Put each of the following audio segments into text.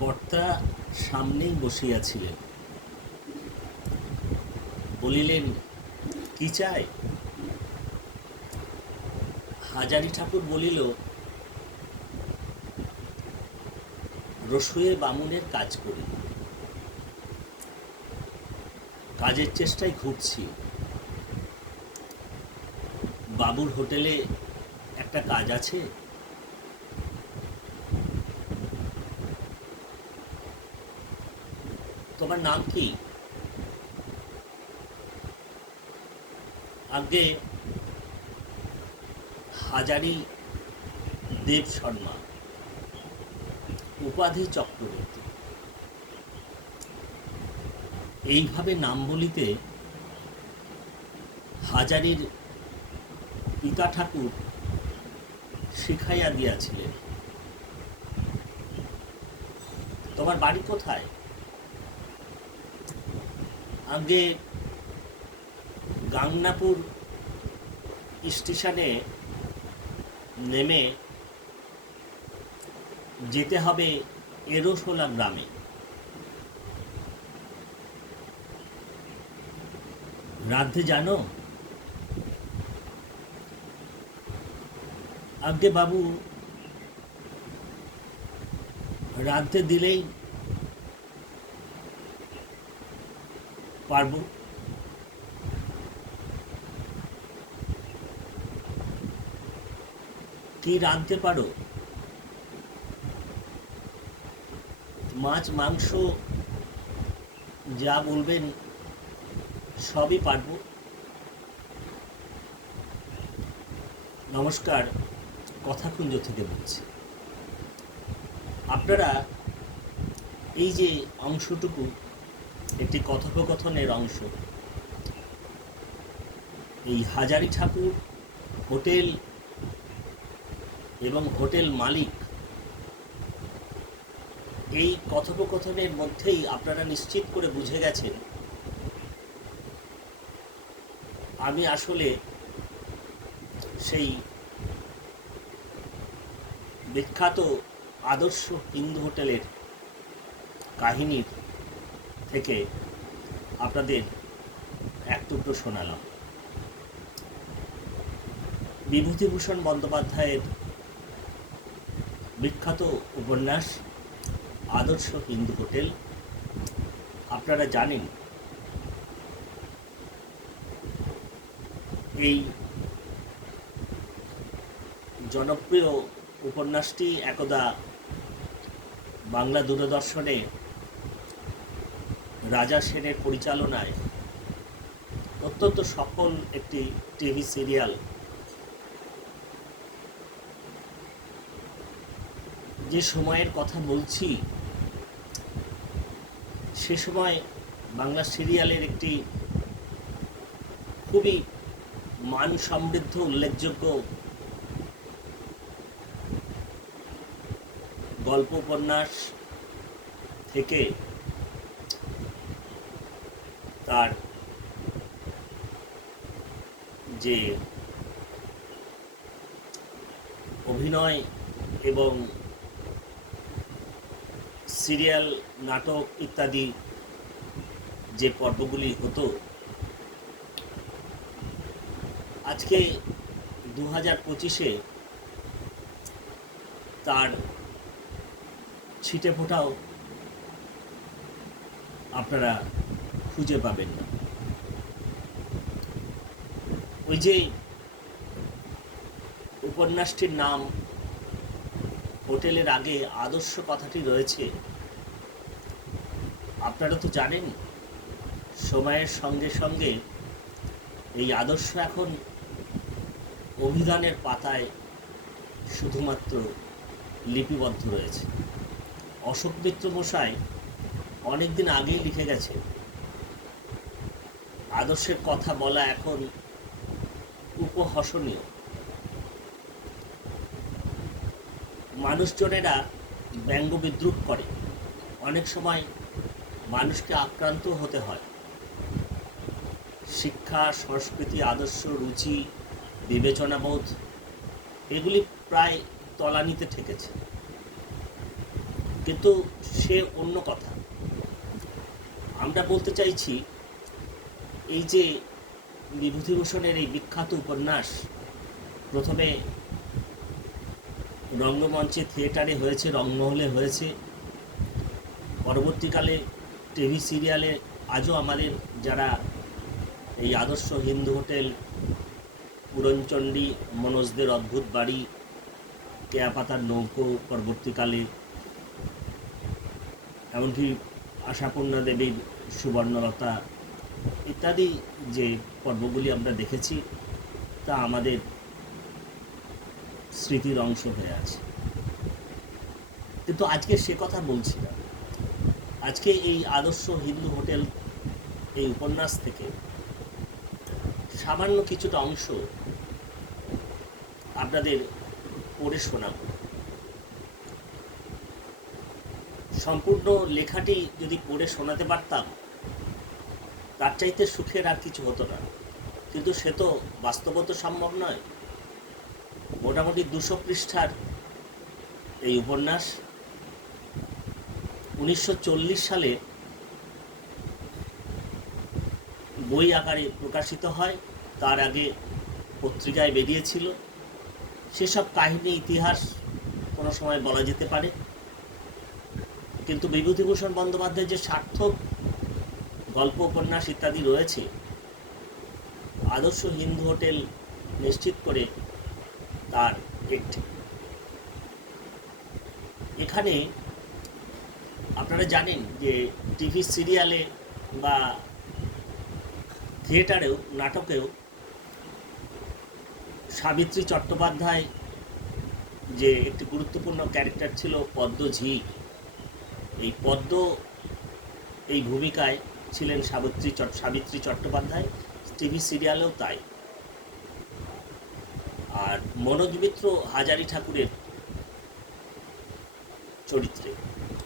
কর্তা সামনেই বসিয়াছিলেন, বলিলেন, কি চাই? হাজারি ঠাকুর বলিল, রসুয়ে বামুনের কাজ করি, কাজের চেষ্টায় ঘুরছি। বাবুর হোটেলে একটা কাজ আছে। তোমার নাম কি? আগে হাজারি দেব শর্মা, উপাধি চক্রবর্তী। এইভাবে নাম বলিতে হাজারির পিতা ঠাকুর শিখাইয়া দিয়াছিলেন। তোমার বাড়ি কোথায়? আগে গাংনাপুর স্টেশনে নেমে যেতে হবে এরোশোলা গ্রামে। রাঁধতে জানো? আগে বাবু রাঁধতে দিলেই পারবো। কি রাঁধতে পারো? মাছ মাংস যা বলবেন সবই পারবো। নমস্কার, কথাকুঞ্জ থেকে বলছি। আপনারা এই যে অংশটুকু একটি কথোপকথনের অংশ, এই হাজারি ঠাকুর হোটেল এবং হোটেল মালিক, এই কথোপকথনের মধ্যেই আপনারা নিশ্চিত করে বুঝে গেছেন আমি আসলে সেই বিখ্যাত আদর্শ হিন্দু হোটেলের কাহিনীর থেকে আপনাদের এক টুকরো শোনালাম। বিভূতিভূষণ বন্দ্যোপাধ্যায়ের বিখ্যাত উপন্যাস আদর্শ হিন্দু হোটেল। আপনারা জানেন এই জনপ্রিয় উপন্যাসটি একদা বাংলা দূরদর্শনে রাজা সেনের পরিচালনায় অত্যন্ত সফল একটি টিভি সিরিয়াল। যে সময়ের কথা বলছি, সে সময় বাংলা সিরিয়ালের একটি খুবই মান সমৃদ্ধ উল্লেখযোগ্য গল্প উপন্যাস থেকে তার যে অভিনয় এবং সিরিয়াল নাটক ইত্যাদি যে পর্বগুলি হতো, আজকে 2025-এ তার ছিটে ফোটাও আপনারা খুঁজে পাবেন না। ওই যে উপন্যাসটির নাম হোটেলের আগে আদর্শ কথাটি রয়েছে, আপনারা তো জানেন সময়ের সঙ্গে সঙ্গে এই আদর্শ এখন অভিধানের পাতায় শুধুমাত্র লিপিবদ্ধ রয়েছে। অশোক মিত্র মশাই অনেকদিন আগেই লিখে গেছে, আদর্শের কথা বলা এখন উপহাসনীয়। মানুষজনেরা ব্যঙ্গ বিদ্রুপ করে, অনেক সময় মানুষকে আক্রান্ত হতে হয়। শিক্ষা, সংস্কৃতি, আদর্শ, রুচি, বিবেচনাবোধ এগুলি প্রায় তলানিতে ঠেকেছে। কিন্তু সে অন্য কথা। আমরা বলতে চাইছি এই যে বিভূতিভূষণের এই বিখ্যাত উপন্যাস প্রথমে রঙ্গমঞ্চে, থিয়েটারে হয়েছে, রংমহলে হয়েছে, পরবর্তীকালে টিভি সিরিয়ালে, আজও আমাদের যারা এই আদর্শ হিন্দু হোটেল, পুরনচণ্ডী, মনোজদের অদ্ভুত বাড়ি, কেয়াপাতার নৌকো, পরবর্তীকালে এমনকি আশাপূর্ণা দেবীর সুবর্ণলতা ইত্যাদি যে পর্বগুলি আমরা দেখেছি তা আমাদের স্মৃতির অংশ হয়ে আছে। কিন্তু আজকে সে কথা বলছি না। আজকে এই আদর্শ হিন্দু হোটেল এই উপন্যাস থেকে সামান্য কিছুটা অংশ আপনাদের পড়ে শোনাব। সম্পূর্ণ লেখাটি যদি পড়ে শোনাতে পারতাম তার চাইতে সুখের আর কিছু হতো না, কিন্তু সে তো বাস্তবত সম্ভব নয়। মোটামুটি 200 পৃষ্ঠার এই উপন্যাস 1940 সালে বই আকারে প্রকাশিত হয়, তার আগে পত্রিকায় বেরিয়েছিল। সেসব কাহিনী, ইতিহাস কোনো সময় বলা যেতে পারে, কিন্তু বিভূতিভূষণ বন্দ্যোপাধ্যায়ের যে সার্থক গল্প, উপন্যাস ইত্যাদি রয়েছে, আদর্শ হিন্দু হোটেল নিশ্চিত করে তার একটি। এখানে আপনারা জানেন যে টিভি সিরিয়ালে বা থিয়েটারেও, নাটকেও সাবিত্রী চট্টোপাধ্যায় যে একটি গুরুত্বপূর্ণ ক্যারেক্টার ছিল, পদ্মঝি, এই পদ্ম এই ভূমিকায় ছিলেন সাবিত্রী চট্টোপাধ্যায়, টিভি সিরিয়ালেও তাই। আর মনোজ মিত্র হাজারি ঠাকুরের চরিত্রে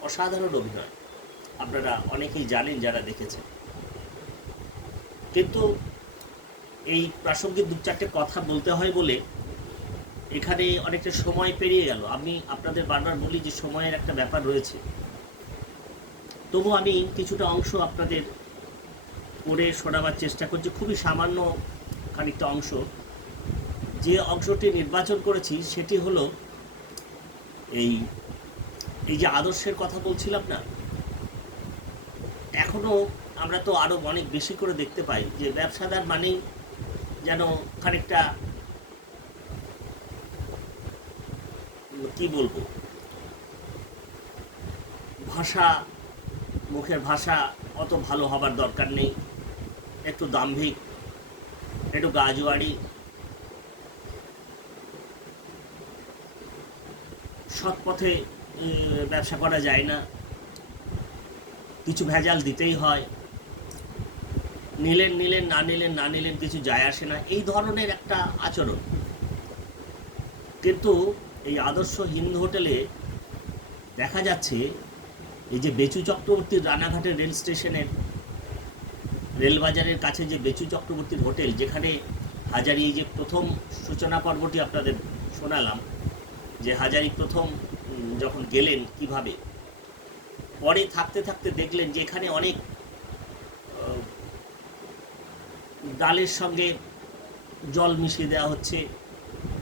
অসাধারণ অভিনয়, আপনারা অনেকেই জানেন যারা দেখেছেন। কিন্তু এই প্রাসঙ্গিক 2-4টে কথা বলতে হয় বলে এখানে অনেকটা সময় পেরিয়ে গেল। আমি আপনাদের বারবার বলি যে সময়ের একটা ব্যাপার রয়েছে, তবু আমি কিছুটা অংশ আপনাদের পড়ে শোনাবার চেষ্টা করছি, খুবই সামান্য খানিকটা অংশ। যে অংশটি নির্বাচন করেছি সেটি হলো এই যে আদর্শের কথা বলছিলাম না, এখনও আমরা তো আরও অনেক বেশি করে দেখতে পাই যে ব্যবসাদার মানেই যেন খানিকটা কি বলবো, ভাষা, মুখের ভাষা অত ভালো হবার দরকার নেই, একটু দাম্ভিক, একটু গাজোয়ারি, সৎ পথে ব্যবসা করা যায় না, কিছু ভেজাল দিতেই হয়, নিলেন না নিলেন কিছু যায় আসে না, এই ধরনের একটা আচরণ। কিন্তু এই আদর্শ হিন্দু হোটেলে দেখা যাচ্ছে এই যে বেচু চক্রবর্তীর রানাঘাটের রেল স্টেশনের, রেলবাজারের কাছে যে বেচু চক্রবর্তীর হোটেল, যেখানে হাজারি, এই যে প্রথম সূচনা পর্বটি আপনাদের শোনালাম যে হাজারি প্রথম যখন গেলেন কিভাবে, পরে থাকতে থাকতে দেখলেন যে এখানে অনেক ডালের সঙ্গে জল মিশিয়ে দেওয়া হচ্ছে,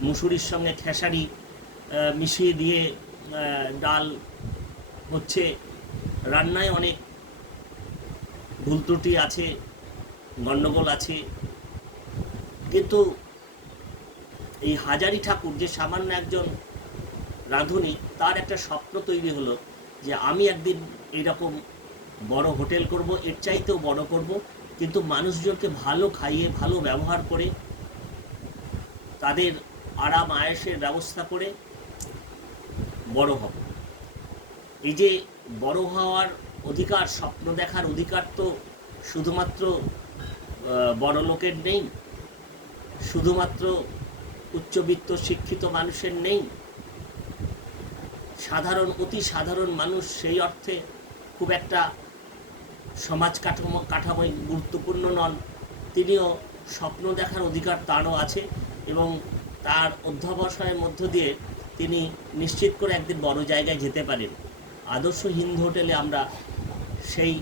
মুসুরির সঙ্গে খেসারি মিশিয়ে দিয়ে ডাল হচ্ছে, রান্নায় অনেক ভুল ত্রুটি আছে, গণ্ডগোল আছে। কিন্তু এই হাজারি ঠাকুর যে সামান্য একজন রাঁধুনি, তার একটা স্বপ্ন তৈরি হলো যে আমি একদিন এইরকম বড় হোটেল করব, এর চাইতেও বড় করব, কিন্তু মানুষজনকে ভালো খাইয়ে, ভালো ব্যবহার করে, তাদের আরাম আয়েসের ব্যবস্থা করে বড় হব। এই যে বড় হওয়ার অধিকার, স্বপ্ন দেখার অধিকার তো শুধুমাত্র বড় লোকের নেই, শুধুমাত্র উচ্চবিত্ত শিক্ষিত মানুষের নেই, সাধারণ, অতি সাধারণ মানুষ সেই অর্থে খুব একটা সমাজ কাঠামোয় গুরুত্বপূর্ণ নন, তিনিও স্বপ্ন দেখার অধিকার তারও আছে, এবং তার অধ্যবসায়ের মধ্য দিয়ে তিনি নিশ্চিত করে একদিন বড় জায়গায় যেতে পারেন। আদর্শ হিন্দু হোটেলে আমরা সেই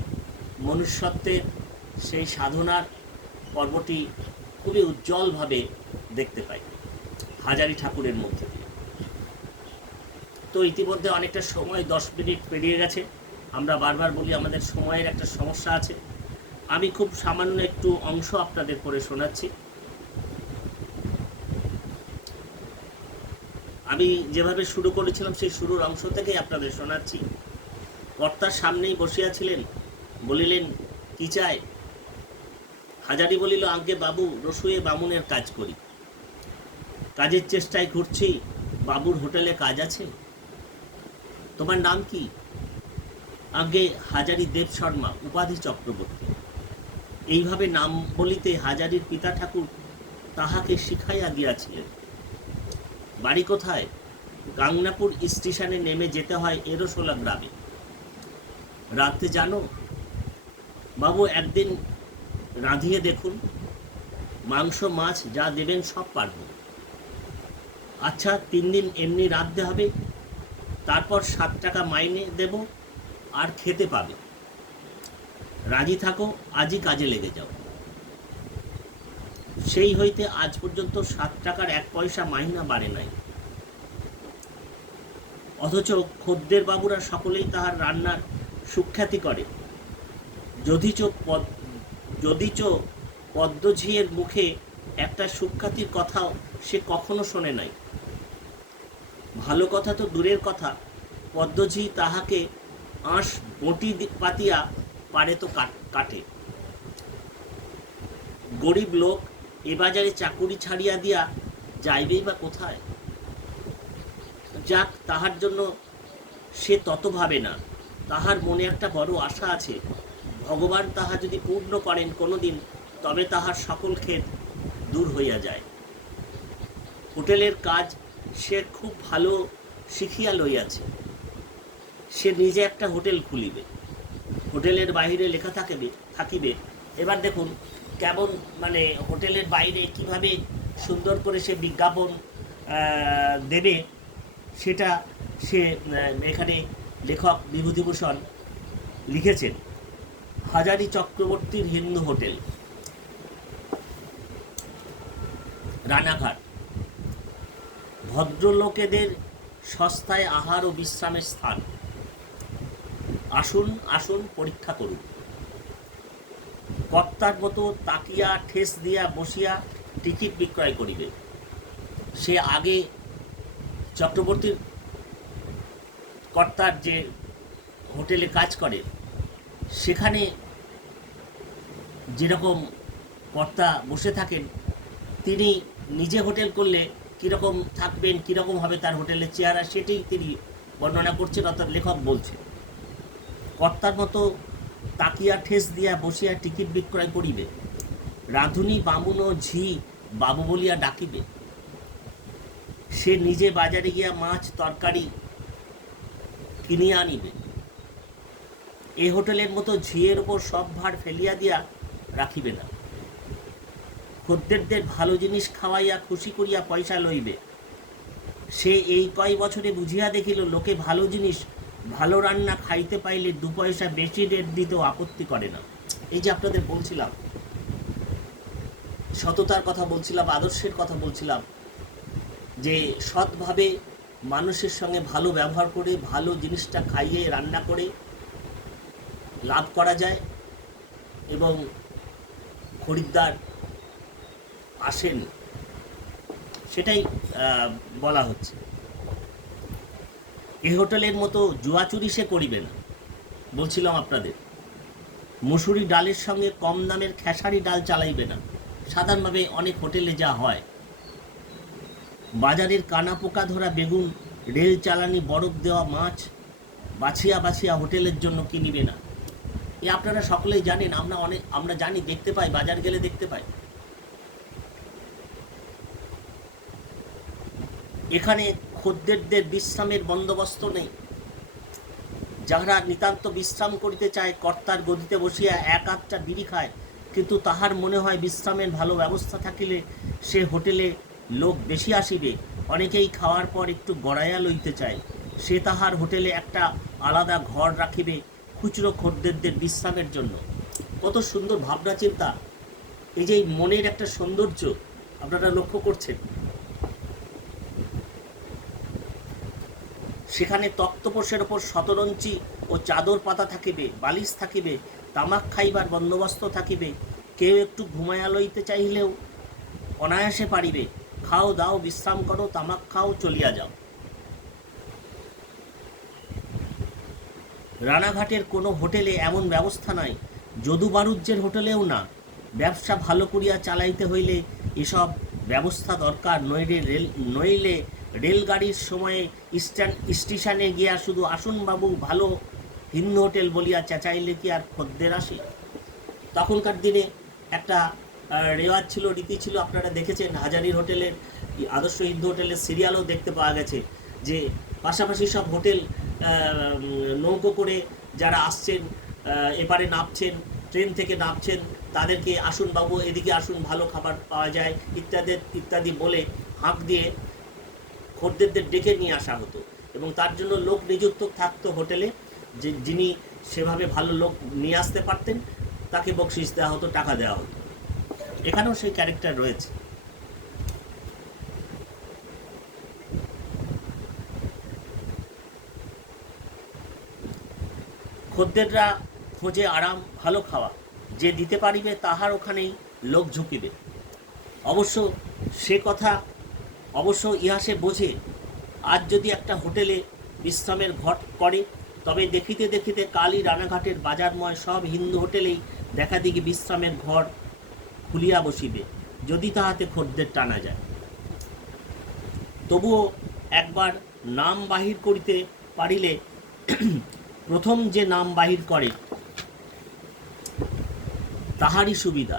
মনুষ্যত্বের, সেই সাধনার পর্বটি খুবই উজ্জ্বলভাবে দেখতে পাই হাজারি ঠাকুরের মধ্যে দিয়ে। তো ইতিমধ্যে অনেকটা সময় 10 মিনিট পেরিয়ে গেছে। আমরা বারবার বলি আমাদের সময়ের একটা সমস্যা আছে। আমি খুব সামান্য একটু অংশ আপনাদের পড়ে শোনাচ্ছি। আমি যেভাবে শুরু করেছিলাম সেই শুরুর অংশ থেকেই আপনাদের শোনাচ্ছি। কর্তার সামনেই বসিয়াছিলেন, বলিলেন, কি চাই? হাজারি বলিল, আজ্ঞে বাবু, রসুয়ে বামুনের কাজ করি, কাজের চেষ্টায় ঘুরছি, বাবুর হোটেলে কাজ আছে। তোমার নাম কি? আজ্ঞে হাজারি দেব শর্মা, উপাধি চক্রবর্তী। এইভাবে নাম বলিতে হাজারির পিতা ঠাকুর তাহাকে শিখাইয়া দিয়াছিলেন। বাড়ি কোথায়? গাংনাপুর স্টেশনে নেমে যেতে হয় এরোসোলা গ্রামে। রাতে জানো? বাবু একদিন রাঁধিয়ে দেখুন, মাংস মাছ যা দেবেন সব পারব। আচ্ছা 3 দিন এমনি রাঁধতে হবে, তারপর 7 টাকা মাইনে দেব, আর খেতে পাবে। রাজি থাকো, আজই কাজে লেগে যাও। সেই হইতে আজ পর্যন্ত 7 টাকার 1 পয়সা মাইনা বাড়ে নাই। অথচ খদ্দের বাবুরা সকলেই তাহার রান্নার সুখ্যাতি করে। যদিচ পদ্মঝিয়ের মুখে একটা সুখ্যাতির কথাও সে কখনো শোনে নাই। ভালো কথা তো দূরের কথা, পদ্মঝি তাহাকে আঁশ বটি পাতিয়া পারে তো কাটে। গরিব লোক এ বাজারে চাকুরি ছাড়িয়া দিয়া যাইবেই বা কোথায়? যাক, তাহার জন্য সে তত ভাবে না। তাহার মনে একটা বড় আশা আছে, ভগবান তাহা যদি পূর্ণ করেন কোনোদিন, তবে তাহার সকল খেদ দূর হইয়া যায়। হোটেলের কাজ সে খুব ভালো শিখিয়া লইয়াছে। সে নিজে একটা হোটেল খুলিবে, হোটেলের বাইরে লেখা থাকিবে। এবার দেখুন কেমন, মানে হোটেলের বাইরে কিভাবে সুন্দর করে সে বিজ্ঞাপন দেবে, সেটা সে এখানে লেখক বিভূতিভূষণ লিখেছেন। হাজারি চক্রবর্তীর হিন্দু হোটেল, রানাঘাট। ভদ্রলোকেদের সস্তায় আহার ও বিশ্রামের স্থান। আসুন আসুন, পরীক্ষা করুন। কর্তার মতো তাকিয়া ঠেস দিয়া বসিয়া টিকিট বিক্রয় করিবে। সে আগে চক্রবর্তীর কর্তার যে হোটেলে কাজ করে, সেখানে যেরকম কর্তা বসে থাকেন, তিনি নিজে হোটেল করলে কীরকম থাকবেন, কীরকম হবে তার হোটেলের চেহারা, সেটাই তিনি বর্ণনা করছেন, অর্থাৎ লেখক বলছেন। কর্তার মতো তাকিয়া ঠেস দিয়া বসিয়া টিকিট বিক্রয় করিবে। রাঁধুনি বামুন ও ঝি বাবু বলিয়া ডাকিবে। সে নিজে বাজারে গিয়া মাছ তরকারি কিনিয়া আনিবে। এ হোটেলের মতো ঝিয়ের ওপর সব ভার ফেলিয়া দিয়া রাখিবে না। খদ্দেরদের ভালো জিনিস খাওয়াইয়া খুশি করিয়া পয়সা লইবে। সে এই কয় বছরে বুঝিয়া দেখিল, লোকে ভালো জিনিস, ভালো রান্না খাইতে পাইলে 2 পয়সা বেশি রেট দিতেও আপত্তি করে না। এই যে আপনাদের বলছিলাম, সততার কথা বলছিলাম, আদর্শের কথা বলছিলাম, যে সৎভাবে মানুষের সঙ্গে ভালো ব্যবহার করে ভালো জিনিসটা খাইয়ে রান্না করে লাভ করা যায় এবং খরিদ্দার আসেন, সেটাই বলা হচ্ছে। এই হোটেলের মতো জুয়াচুরি সে করিবে না। বলছিলাম আপনাদের, মুসুরি ডালের সঙ্গে কম দামের খেসারি ডাল চালাইবে না, সাধারণভাবে অনেক হোটেলে যা হয়। বাজারের কানা পোকা ধরা বেগুন, রেল চালানি বরফ দেওয়া মাছ বাছিয়া বাছিয়া হোটেলের জন্য কিনিবে না। এ আপনারা সকলেই জানেন, আমরা জানি, দেখতে পাই, বাজার গেলে দেখতে পাই। এখানে খদ্দেরদের বিশ্রামের বন্দোবস্ত নেই। যাহারা নিতান্ত বিশ্রাম করিতে চায়, কর্তার গদিতে বসিয়া 1-8টা বিড়ি খায়, কিন্তু তাহার মনে হয় বিশ্রামের ভালো ব্যবস্থা থাকিলে সে হোটেলে লোক বেশি আসিবে। অনেকেই খাওয়ার পর একটু গড়াইয়া লইতে চায়, সে তাহার হোটেলে একটা আলাদা ঘর রাখিবে খুচরো খদ্দেরদের বিশ্রামের জন্য। কত সুন্দর ভাবনা চিন্তা, এই যে মনের একটা সৌন্দর্য আপনারা লক্ষ্য করছেন। সেখানে তক্তপোষের ওপর শতরঞ্চি ও চাদর পাতা থাকিবে, বালিশ থাকিবে, তামাক খাইবার বন্দোবস্ত থাকিবে। কেউ একটু ঘুমাইয়া লইতে চাইলেও অনায়াসে পারিবে। খাও দাও, বিশ্রাম করো, তামাক খাও, চলিয়া যাও। রানাঘাটের কোনো হোটেলে এমন ব্যবস্থা নাই, যদু বাণিজ্যের হোটেলেও না। ব্যবসা ভালো করিয়া চালাইতে হইলে এসব ব্যবস্থা দরকার, নইলে রেলগাড়ির সময়ে স্টেশনে গিয়া শুধু আসুন বাবু, ভালো হিন্দু হোটেল বলিয়া চেঁচাইলে কি আর খদ্দের আসে? তখনকার দিনে একটা রেওয়াজ ছিল, রীতি ছিল, আপনারা দেখেছেন হাজারির হোটেলের, আদর্শ হিন্দু হোটেলের সিরিয়ালও দেখতে পাওয়া গেছে, যে পাশাপাশি সব হোটেল নৌকো করে যারা আসছেন, এপারে নামছেন, ট্রেন থেকে নামছেন, তাদেরকে আসুন বাবু, এদিকে আসুন, ভালো খাবার পাওয়া যায় ইত্যাদি ইত্যাদি বলে হাঁক দিয়ে খদ্দেরদের ডেকে নিয়ে আসা হতো। এবং তার জন্য লোক নিযুক্ত থাকতো হোটেলে, যে যিনি সেভাবে ভালো লোক নিয়ে আসতে পারতেন তাকে বকশিশ দেওয়া হতো, টাকা দেওয়া হতো। এখানেও সেই ক্যারেক্টার রয়েছে। খদ্দেররা খোঁজে আরাম, ভালো খাওয়া, যে দিতে পারিবে তাহার ওখানেই লোক ঝুঁকিবে। অবশ্য সে কথা অবশ্য ইতিহাসে বোঝে। আজ যদি একটা হোটেলে বিশ্রামের ঘর করে, তবে দেখিতে দেখিতে কালই রানাঘাটের বাজারময় সব হিন্দু হোটেলেই দেখা দেখি বিশ্রামের ঘর খুলিয়া বসিবে, যদি তাহাতে খদ্দের টানা যায়। তবুও একবার নাম বাহির করিতে পারিলে প্রথম যে নাম বাহির করে তাহারই সুবিধা।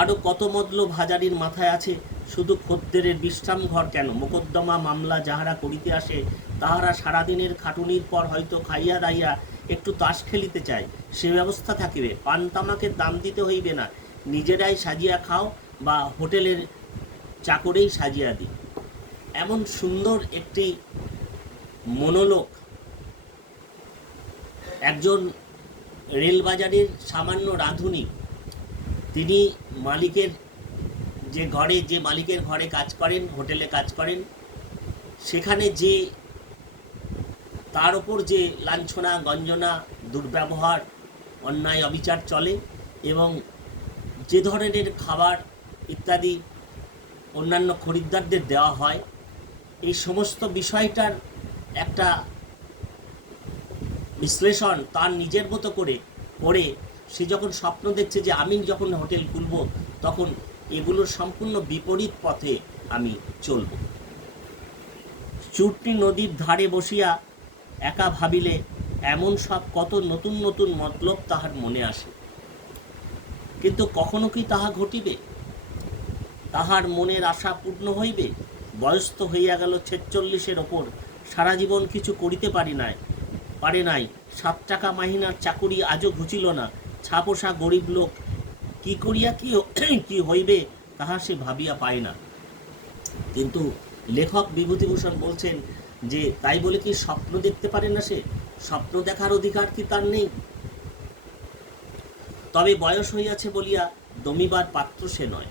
আরও কত মতলব হাজারির মাথায় আছে। শুধু খদ্দেরের বিশ্রাম ঘর কেন, মোকদ্দমা মামলা যাহারা করিতে আসে, তাহারা সারাদিনের খাটুনির পর হয়তো খাইয়া দাইয়া একটু তাস খেলিতে চায়, সে ব্যবস্থা থাকিবে। পান তামাকের দাম দিতে হইবে না, নিজেরাই সাজিয়া খাও বা হোটেলের চাকরেই সাজিয়া দিই। এমন সুন্দর একটি মনোলোক একজন রেলবাজারের সামান্য রাঁধুনি, তিনি মালিকের ঘরে কাজ করেন, হোটেলে কাজ করেন, সেখানে যে তার ওপর যে লাঞ্ছনা, গঞ্জনা, দুর্ব্যবহার, অন্যায়, অবিচার চলে, এবং যে ধরনের খাবার ইত্যাদি অন্যান্য খরিদ্দারদের দেওয়া হয়, এই সমস্ত বিষয়টার একটা বিশ্লেষণ তার নিজের মতো করে সে যখন স্বপ্ন দেখছে যে আমি যখন হোটেল খুলব, তখন এগুলোর সম্পূর্ণ বিপরীত পথে আমি চলব। চূর্ণী নদীর ধারে বসিয়া একা ভাবিলে এমন সব কত নতুন নতুন মতলব তাহার মনে আসে। কিন্তু কখনো কি তাহা ঘটিবে? তাহার মনের আশা পূর্ণ হইবে? বয়স তো হইয়া গেল ৪৬-এর ওপর, সারা জীবন কিছু করিতে পারে নাই। ৭ টাকা মাহিনার চাকুরি আজও ঘুচিল না। ছাপোষা গরিব লোক, কি করিয়া কি হইবে তাহা সে ভাবিয়া পায় না। কিন্তু লেখক বিভূতিভূষণ বলছেন যে তাই বলে কি স্বপ্ন দেখতে পারে না সে? স্বপ্ন দেখার অধিকার কি তার নেই? তবে বয়স হইয়াছে বলিয়া দমিবার পাত্র সে নয়।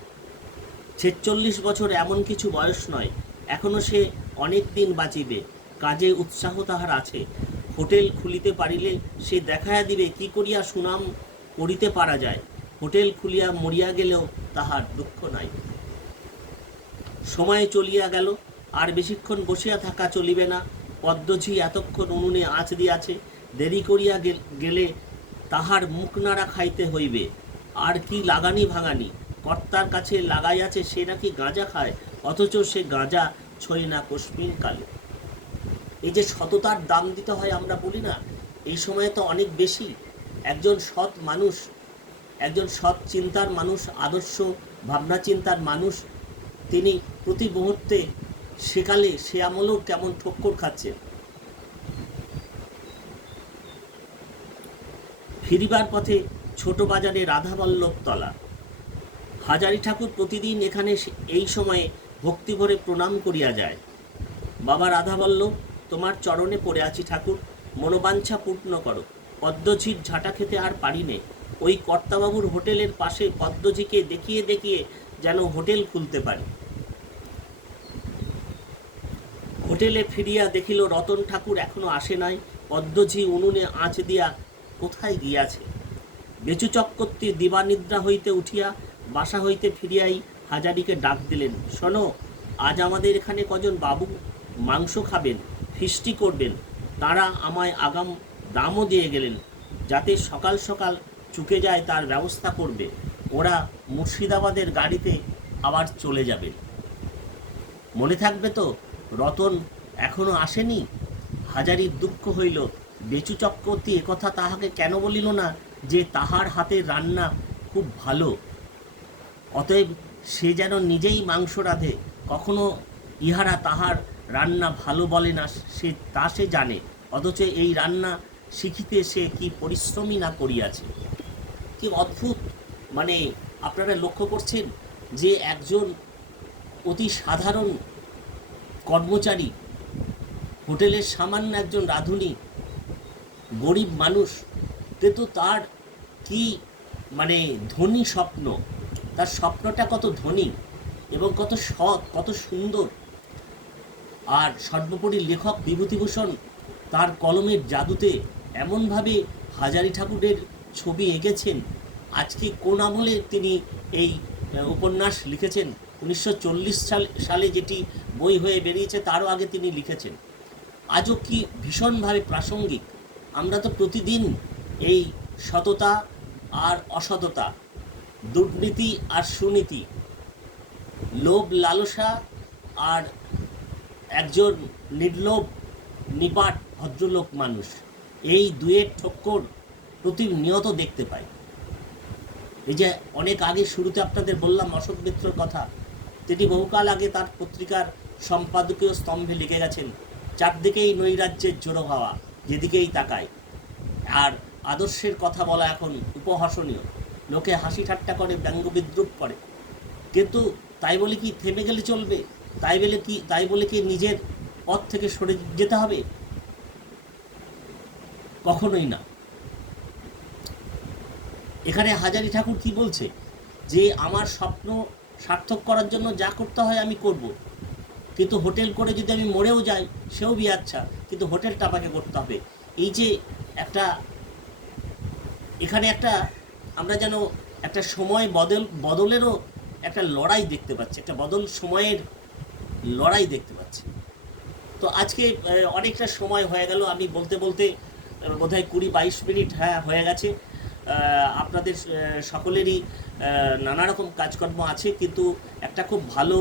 ৪৬ বছর এমন কিছু বয়স নয়, এখনো সে অনেক দিন বাঁচিবে। কাজে উৎসাহ তাহার আছে। হোটেল খুলিতে পারিলে সে দেখাইয়া দিবে কি করিয়া সুনাম করিতে পারা যায়। হোটেল খুলিয়া মরিয়া গেলেও তাহার দুঃখ নাই। সময় চলিয়া গেল, আর বেশিক্ষণ বসিয়া থাকা চলিবে না। পদ্মঝি এতক্ষণ উনুনে আঁচ দিয়াছে, দেরি করিয়া গেলে তাহার মুখ নাড়া খাইতে হইবে। আর কি লাগানি ভাঙানি, কর্তার কাছে লাগাইয়াছে, সে নাকি গাঁজা খায়, অথচ সে গাঁজা ছোঁয় না কস্মিন কালে। এই যে সততার দাম দিতে হয় আমরা বলি না, এই সময়ে তো অনেক বেশি। একজন সৎ মানুষ, একজন সৎ চিন্তার মানুষ, আদর্শ ভাবনা চিন্তার মানুষ, তিনি প্রতি মুহূর্তে সেকালে সে আমলেও কেমন ঠক্কর খাচ্ছেন। ফিরিবার পথে ছোট বাজারে রাধাবল্লভ তলা। হাজারি ঠাকুর প্রতিদিন এখানে এই সময়ে ভক্তিভরে প্রণাম করিয়া যায়। বাবা রাধাবল্লভ তোমার চরণে পড়ে আছি ঠাকুর, মনোবাঞ্ছা পূর্ণ করো। পদ্মঝির ঝাঁটা খেতে আর পারি নে, ওই কর্তাবাবুর হোটেলের পাশে পদ্মঝিকে দেখিয়ে দেখিয়ে যেন হোটেল খুলতে পারি। হোটেলে ফিরিয়া দেখিল রতন ঠাকুর এখনো আসে নাই। পদ্মঝি উনুনে আঁচ দিয়া কোথায় গিয়াছে। বেচু চক্রবর্তী দিবানিদ্রা হইতে উঠিয়া বাসা হইতে ফিরিয়াই হাজারিকে ডাক দিলেন, শোনো, আজ আমাদের এখানে কজন বাবু মাংস খাবেন, ফিস্টি করবেন। তারা আমায় আগাম দামও দিয়ে গেলেন, যাতে সকাল সকাল চুকে যায় তার ব্যবস্থা করবে। ওরা মুর্শিদাবাদের গাড়িতে আবার চলে যাবেন। মনে থাকবে তো, রতন এখনো আসেনি। হাজারির দুঃখ হইল, বেচু চক্রবর্তী একথা তাহাকে কেন বলিল না যে তাহার হাতের রান্না খুব ভালো। অতএব সে যেন নিজেই মাংস রাঁধে। কখনো ইহারা তাহার রান্না ভালো বলে না, সে জানে, অথচ এই রান্না শিখিতে সে কি পরিশ্রমই না করিয়াছে। কি অদ্ভুত! মানে আপনারা লক্ষ্য করছেন যে একজন অতি সাধারণ কর্মচারী, হোটেলের সামান্য একজন রাঁধুনি, গরিব মানুষ, কিন্তু তার কি মানে ধনী স্বপ্ন, তার স্বপ্নটা কত ধনী এবং কত সৎ, কত সুন্দর। আর সর্বোপরি লেখক বিভূতিভূষণ তার কলমের জাদুতে এমনভাবে হাজারি ঠাকুরের ছবি এঁকেছেন। আজকে কোন আমলে তিনি এই উপন্যাস লিখেছেন? 1940 সালে যেটি বই হয়ে বেরিয়েছে তারও আগে তিনি লিখেছেন। আজও কি ভীষণভাবে প্রাসঙ্গিক। আমরা তো প্রতিদিন এই সততা আর অসততা, দুর্নীতি আর সুনীতি, লোভ লালসা আর একজন নির্লোভ নিপাট ভদ্রলোক মানুষ, এই দুয়ের ঠক্কর প্রতিনিয়ত দেখতে পাই। এই যে অনেক আগে শুরুতে আপনাদের বললাম অশোক মিত্রর কথা, তিনি বহুকাল আগে তার পত্রিকার সম্পাদকীয় স্তম্ভে লিখে গেছেন, চারদিকেই নৈরাজ্যের জোড়ো হাওয়া, যেদিকেই তাকায়। আর আদর্শের কথা বলা এখন উপহাসনীয়, লোকে হাসি ঠাট্টা করে, ব্যঙ্গ বিদ্রুপ করে। কিন্তু তাই বলে কি থেমে গেলে চলবে? তাই বলে কি নিজের পথ থেকে সরে যেতে হবে? কখনোই না। এখানে হাজারি ঠাকুর কি বলছে? যে আমার স্বপ্ন সার্থক করার জন্য যা করতে হয় আমি করব, কিন্তু হোটেল করে যদি আমি মরেও যাই সেও আচ্ছা, কিন্তু হোটেলটা আমাকে করতে হবে। এই যে একটা এখানে একটা আমরা যেন একটা সময় বদলেরও একটা লড়াই দেখতে পাচ্ছি, একটা বদল সময়ের লড়াই দেখতে পাচ্ছি। তো আজকে অনেকটা সময় হয়ে গেল, আমি বলতে বলতে বোধহয় 20-22 মিনিট হয়ে গেছে। আপনাদের সকলেরই নানা রকম কাজকর্ম আছে, কিন্তু একটা খুব ভালো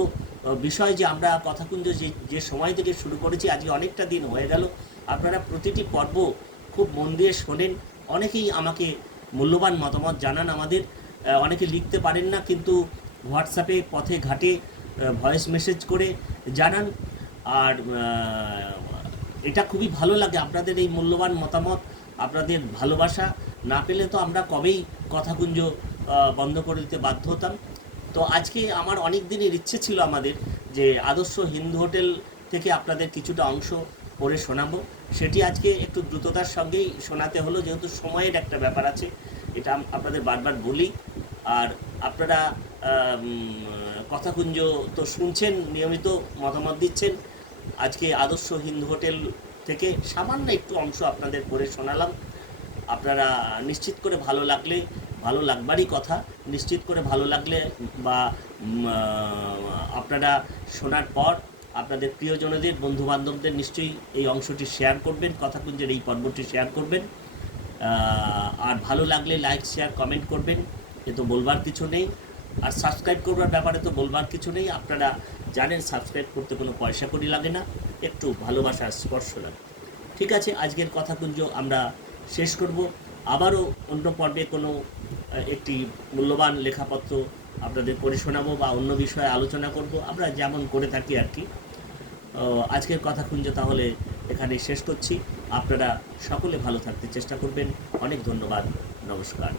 বিষয় যে আমরা কথাকুঞ্জ যে সময় থেকে শুরু করেছি আজকে অনেকটা দিন হয়ে গেল। আপনারা প্রতিটি পর্ব খুব মন দিয়ে শোনেন, অনেকেই আমাকে মূল্যবান মতামত জানান। আমাদের অনেকে লিখতে পারেন না, কিন্তু হোয়াটসঅ্যাপে পথে ঘাটে ভয়েস মেসেজ করে জানান। আর এটা খুবই ভালো লাগে, আপনাদের এই মূল্যবান মতামত, আপনাদের ভালোবাসা না পেলে তো আমরা কবেই কথাকুঞ্জ বন্ধ করে দিতে বাধ্য হতাম। তো আজকে আমার অনেক দিনের ইচ্ছে ছিল আমাদের যে আদর্শ হিন্দু হোটেল থেকে আপনাদের কিছুটা অংশ পড়ে শোনাবো, সেটি আজকে একটু দ্রুততার সঙ্গেই শোনাতে হলো, যেহেতু সময়ের একটা ব্যাপার আছে, এটা আপনাদের বারবার বলি। আর আপনারা কথাকুঞ্জ তো শুনছেন, নিয়মিত মতামত দিচ্ছেন। আজকে আদর্শ হিন্দু হোটেল থেকে সামান্য একটু অংশ আপনাদের পড়ে শোনালাম। আপনারা নিশ্চিত করে ভালো লাগলে, ভালো লাগবারই কথা, নিশ্চিত করে ভালো লাগলে বা আপনারা শোনার পর আপনাদের প্রিয়জনদের, বন্ধুবান্ধবদের নিশ্চয়ই এই অংশটি শেয়ার করবেন, কথাকুঞ্জের এই পর্বটি শেয়ার করবেন। আর ভালো লাগলে লাইক, শেয়ার, কমেন্ট করবেন, এ তো বলবার কিছু নেই। আর সাবস্ক্রাইব করবার ব্যাপারে তো বলবার কিছু নেই, আপনারা জানেন সাবস্ক্রাইব করতে কোনো পয়সা কড়ি লাগে না, একটু ভালোবাসার স্পর্শ লাগে। ঠিক আছে, আজকের কথাকুঞ্জ আমরা শেষ করব। আবারও অন্য পর্বে কোনো একটি মূল্যবান লেখাপত্র আপনাদের পড়ে শোনাবো বা অন্য বিষয়ে আলোচনা করব, আমরা যেমন করে থাকি আর কি। আজকের কথাকুঞ্জ তাহলে এখানে শেষ করছি। আপনারা সকলে ভালো থাকতে চেষ্টা করবেন। অনেক ধন্যবাদ, নমস্কার।